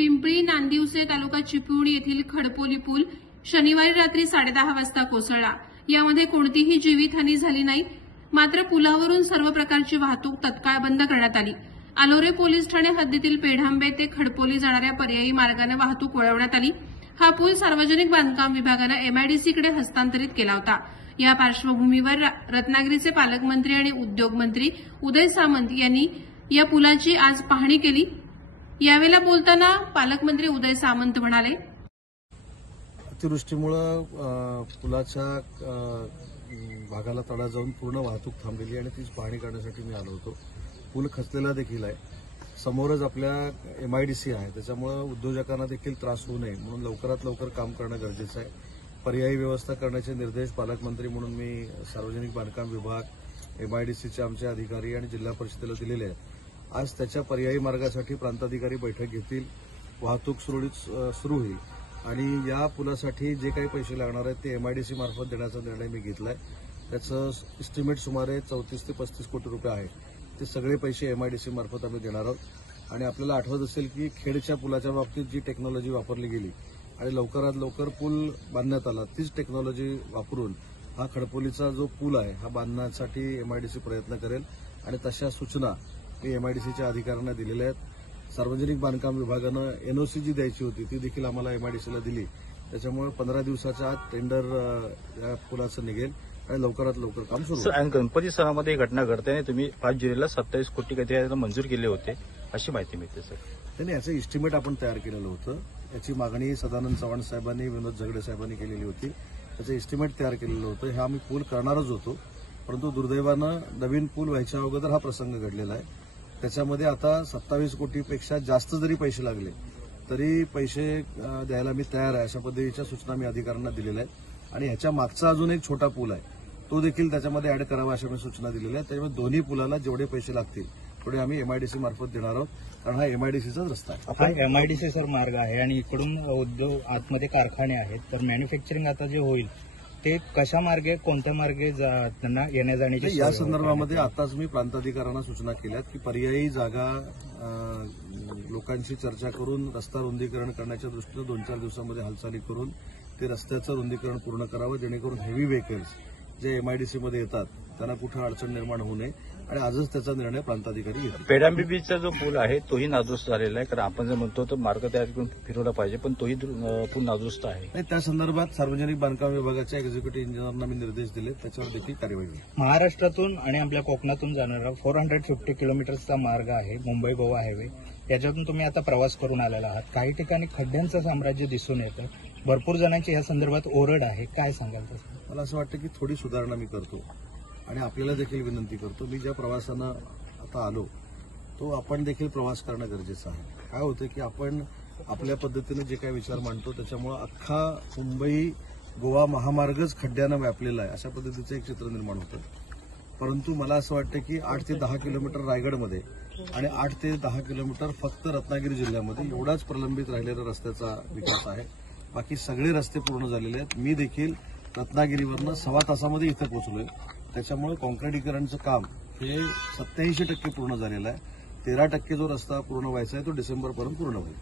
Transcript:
पिंपरी नांदिवसे तालुका चिपळूण येथील खडपोली पूल शनिवारी रात्री 10:30 वाजता कोसळला। यामध्ये कोणतीही जीवितहानी झाली नाही, मात्र पुलावरून सर्व प्रकारची वाहतूक तत्काळ बंद करण्यात आली। अलोरे पोलीस ठाणे हद्दीतील पेढांबे ते खडपोली जाणाऱ्या पर्यायी मार्गाने वाहतूक वळवण्यात आली। हा पूल सार्वजनिक बांधकाम विभागाने एमआयडीसीकडे हस्तांतरित केला होता। या पार्श्वभूमीवर रत्नागिरीचे पालकमंत्री आणि उद्योग मंत्री उदय सामंत यांनी या पुलाची आज पाहणी केली। यावेळेला बोलताना पालकमंत्री उदय सामंत म्हणाले, अतिवृष्टीमुळे पुलाच्या भागाला तडा जाऊन पूर्ण वाहतूक थांबलेली आणि तीच पाहणी करण्यासाठी मी आलो होतो। पूल खचलेला देखील आहे, समोरच आपल्या एमआयडीसी आहे, त्याच्यामुळे उद्योजकांना देखील त्रास होऊ नये म्हणून लवकरात लवकर काम करणं गरजेचं आहे। पर्यायी व्यवस्था करण्याचे निर्देश पालकमंत्री म्हणून मी सार्वजनिक बांधकाम विभाग, एमआयडीसीचे आमचे अधिकारी आणि जिल्हा परिषदेला दिलेले आहेत। आज त्याच्या पर्यायी मार्गासाठी प्रांताधिकारी बैठक घेतील, वाहतूक सुरळीत सुरू होईल आणि या पुलासाठी जे काही पैसे लागणार आहेत ते एमआयडीसी मार्फत देण्याचा निर्णय मी घेतलाय। त्याचं एस्टिमेट सुमारे 34 ते 35 कोटी रुपये आहे। ते सगळे पैसे एमआयडीसी मार्फत आम्ही देणार आहोत आणि आपल्याला आठवत असेल की खेडच्या पुलाच्या बाबतीत जी टेक्नॉलॉजी वापरली गेली आणि लवकरात लवकर पूल बांधण्यात आला, तीच टेक्नॉलॉजी वापरून हा खडपोलीचा जो पूल आहे हा बांधण्यासाठी एमआयडीसी प्रयत्न करेल आणि तशा सूचना मी एमआयडीसीच्या अधिकाऱ्यांना दिलेल्या आहेत। सार्वजनिक बांधकाम विभागानं एनओसी जी द्यायची होती ती देखील आम्हाला एमआयडीसीला दिली, त्याच्यामुळे 15 दिवसाच्या आत टेंडर या पुलाचं निघेल आणि लवकरात लवकर काम सुरू होईल। आणि गणपती सणामध्ये घटना घडते आणि तुम्ही 5 जुलैला 27 कोटी काहीतरी मंजूर केले होते अशी माहिती मिळते सर। त्यांनी याचं एस्टिमेट आपण तयार केलेलं होतं, याची मागणी सदानंद चव्हाण साहेबांनी, विनोद झगडे साहेबांनी केलेली होती, त्याचं एस्टिमेट तयार केलेलं होतं। हे आम्ही पूल करणारच होतो, परंतु दुर्दैवानं नवीन पूल व्हायच्या अगोदर हा प्रसंग घडलेला आहे। त्याच्यामध्ये आता 27 कोटीपेक्षा जास्त जरी पैसे लागले तरी पैसे द्यायला मी तयार आहे, अशा पद्धतीच्या सूचना मी अधिकाऱ्यांना दिलेल्या आहेत आणि ह्याच्या मागचा अजून एक छोटा पूल आहे तो देखील त्याच्यामध्ये ऍड करावा अशा मी सूचना दिलेल्या आहेत। त्यामुळे दोन्ही पुलाला जेवढे पैसे लागतील तेवढे आम्ही एमआयडीसी मार्फत देणार आहोत, कारण हा एमआयडीसीचाच रस्ता आहे। हा एमआयडीसी सर मार्ग आहे आणि इकडून उद्योग आतमध्ये कारखाने आहेत, तर मॅन्युफॅक्चरिंग आता जे होईल ते कशा मार्गे, कोणत्या मार्गे त्यांना येण्या जाण्याची या संदर्भामध्ये आताच मी प्रांताधिकाऱ्यांना सूचना केल्यात की पर्यायी जागा लोकांशी चर्चा करून रस्ता रुंदीकरण करण्याच्या दृष्टीनं 2-4 दिवसांमध्ये हालचाली करून ते रस्त्याचं रुंदीकरण पूर्ण करावं, जेणेकरून हेवी व्हेकल्स जे एमआयडीसीमध्ये येतात त्यांना कुठं अडचण निर्माण होऊ नये आणि आजच त्याचा निर्णय प्रांताधिकारी घेतील। पेढांबीचा जो पूल आहे तोही नादुरुस्त झालेला आहे, कारण आपण जे म्हणतो तो मार्ग तयार करून फिरवला पाहिजे, पण तोही पूल नादुरुस्त आहे। नाही, त्या संदर्भात सार्वजनिक बांधकाम विभागाच्या एक्झिक्युटिव्ह इंजिनियरना मी निर्देश दिले, त्याच्यावर देखील कार्यवाही होईल। महाराष्ट्रातून आणि आपल्या कोकणातून जाणारा 450 किलोमीटरचा मार्ग आहे, मुंबई गोवा हायवे, याच्यातून तुम्ही आता प्रवास करून आलेला आहात। काही ठिकाणी खड्ड्यांचं साम्राज्य दिसून येतं, भरपूर जणांची या संदर्भात ओरड आहे, काय सांगाल तसं? मला असं वाटतं की थोडी सुधारणा मी करतो आणि आपल्याला देखील विनंती करतो, मी ज्या प्रवासानं आता आलो तो आपण देखील प्रवास करणं गरजेचं आहे। काय होतं की आपण आपल्या पद्धतीने जे काही विचार मांडतो त्याच्यामुळे अख्खा मुंबई गोवा महामार्गच खड्ड्यानं व्यापलेला आहे अशा पद्धतीचं एक चित्र निर्माण होतं। परंतु मला असं वाटतं की 8 ते 10 किलोमीटर रायगडमध्ये आणि 8 ते 10 किलोमीटर फक्त रत्नागिरी जिल्ह्यामध्ये एवढाच प्रलंबित राहिलेला रस्त्याचा विकास आहे, बाकी सगळे रस्ते पूर्ण झालेले आहेत। मी देखील रत्नागिरीवरनं 1.25 तासामध्ये इथं पोहोचलोय, त्याच्यामुळे कॉन्क्रिटीकरणचं काम हे 87% पूर्ण झालेलं आहे। 13% जो रस्ता पूर्ण व्हायचा आहे तो डिसेंबरपर्यंत पूर्ण होईल।